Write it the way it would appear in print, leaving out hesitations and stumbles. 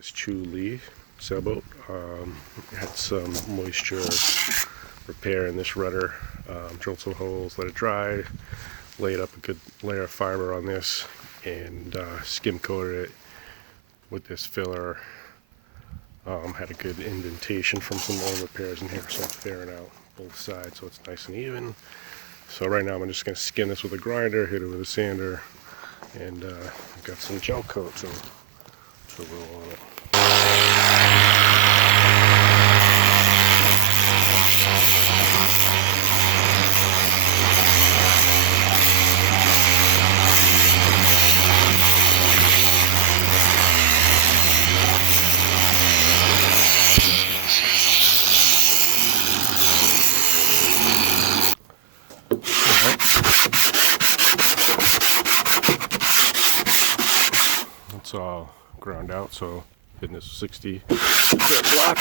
this Chu Lee sailboat. Had some moisture repair in this rudder. Drilled some holes, let it dry, laid up a good layer of fiber on this, and skim coated it with this filler. Had a good indentation from some old repairs in here, so I'm fairing out both sides so it's nice and even. So right now I'm just going to skin this with a grinder, hit it with a sander, and I've got some gel coat to roll on it. It's all ground out, so hitting this 60 grit block.